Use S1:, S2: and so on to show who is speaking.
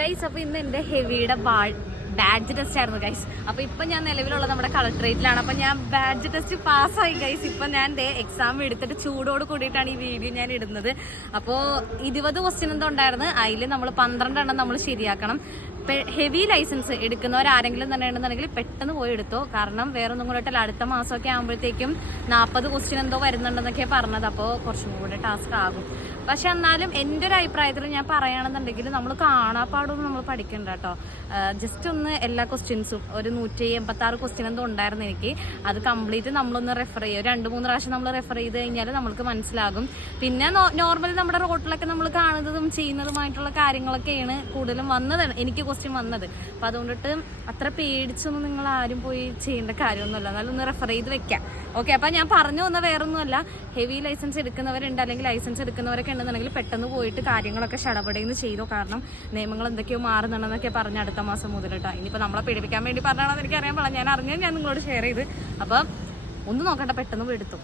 S1: Guys അപ്പൊ ഇന്ന് എന്റെ ഹെവിയുടെ ബാഡ്ജ് ടെസ്റ്റ് ആയിരുന്നു ഗൈസ് അപ്പൊ ഇപ്പൊ ഞാൻ നിലവിലുള്ള നമ്മുടെ കളക്ടറേറ്റിലാണ് അപ്പൊ ഞാൻ ബാഡ്ജ് ടെസ്റ്റ് പാസ്സായി ഗൈസ് ഇപ്പൊ ഞാൻ ദേ എക്സാം എടുത്തിട്ട് ചൂടോട് കൂടിയിട്ടാണ് ഈ വീഡിയോ ഞാൻ ഇടുന്നത്. അപ്പോൾ ഇരുപത് ക്വസ്റ്റ്യൻ എന്തോ ഉണ്ടായിരുന്നു. അതിൽ നമ്മൾ പന്ത്രണ്ടെണ്ണം നമ്മൾ ശരിയാക്കണം. ഹെവി ലൈസൻസ് എടുക്കുന്നവർ ആരെങ്കിലും തന്നെ ഉണ്ടെന്നുണ്ടെങ്കിൽ പെട്ടെന്ന് പോയി എടുത്തോ. കാരണം വേറെ ഒന്നും കൂടെ അടുത്ത മാസമൊക്കെ ആകുമ്പോഴത്തേക്കും നാൽപ്പത് ക്വസ്റ്റ്യൻ എന്തോ വരുന്നുണ്ടെന്നൊക്കെയാണ് പറഞ്ഞത്. അപ്പോൾ കുറച്ചും കൂടെ ടാസ്ക് ആകും. പക്ഷെ എന്നാലും എന്റെ ഒരു അഭിപ്രായത്തിൽ ഞാൻ പറയുകയാണെന്നുണ്ടെങ്കിൽ നമ്മൾ കാണാപ്പാടൊന്നും നമ്മൾ പഠിക്കണ്ട കേട്ടോ. ജസ്റ്റ് ഒന്ന് എല്ലാ ക്വസ്റ്റ്യൻസും ഒരു നൂറ്റി എൺപത്തി ആറ് ക്വസ്റ്റ്യൻ എന്തോ ഉണ്ടായിരുന്നു എനിക്ക്. അത് കംപ്ലീറ്റ് നമ്മളൊന്ന് റെഫർ ചെയ്യുക. രണ്ട് മൂന്ന് പ്രാവശ്യം നമ്മൾ റെഫർ ചെയ്ത് കഴിഞ്ഞാൽ നമുക്ക് മനസ്സിലാകും. പിന്നെ നോർമലി നമ്മുടെ റോട്ടിലൊക്കെ നമ്മൾ കാണുന്നതും ചെയ്യുന്നതുമായിട്ടുള്ള കാര്യങ്ങളൊക്കെയാണ് കൂടുതലും വന്നത്. എനിക്ക് ക്വസ്റ്റ്യൻ വന്നത്. അപ്പം അതുകൊണ്ടിട്ട് അത്ര പേടിച്ചൊന്നും നിങ്ങൾ ആരും പോയി ചെയ്യേണ്ട കാര്യമൊന്നുമില്ല. എന്നാലും ഒന്ന് റെഫർ ചെയ്ത് വെക്കാം. ഓക്കെ അപ്പം ഞാൻ പറഞ്ഞു വന്ന വേറൊന്നുമല്ല. ഹെവി ലൈസൻസ് എടുക്കുന്നവരുണ്ട്. അല്ലെങ്കിൽ ലൈസൻസ് എടുക്കുന്നവരൊക്കെ ഉണ്ടെന്നുണ്ടെങ്കിൽ പെട്ടെന്ന് പോയിട്ട് കാര്യങ്ങളൊക്കെ ഷടപടയെന്ന് ചെയ്തോ. കാരണം നിയമങ്ങൾ എന്തൊക്കെയോ മാറുന്നുണ്ടെന്നൊക്കെ പറഞ്ഞ അടുത്ത മാസം മുതൽ കേട്ടോ. ഇനിയിപ്പോൾ നമ്മളെ പേടിപ്പിക്കാൻ വേണ്ടി പറഞ്ഞാണെന്ന് എനിക്ക് അറിയാൻ പാടില്ല. ഞാൻ അറിഞ്ഞാൽ ഞാൻ നിങ്ങളോട് ഷെയർ ചെയ്ത്. അപ്പം ഒന്ന് നോക്കണ്ട പെട്ടെന്ന് പോയി എടുത്തു.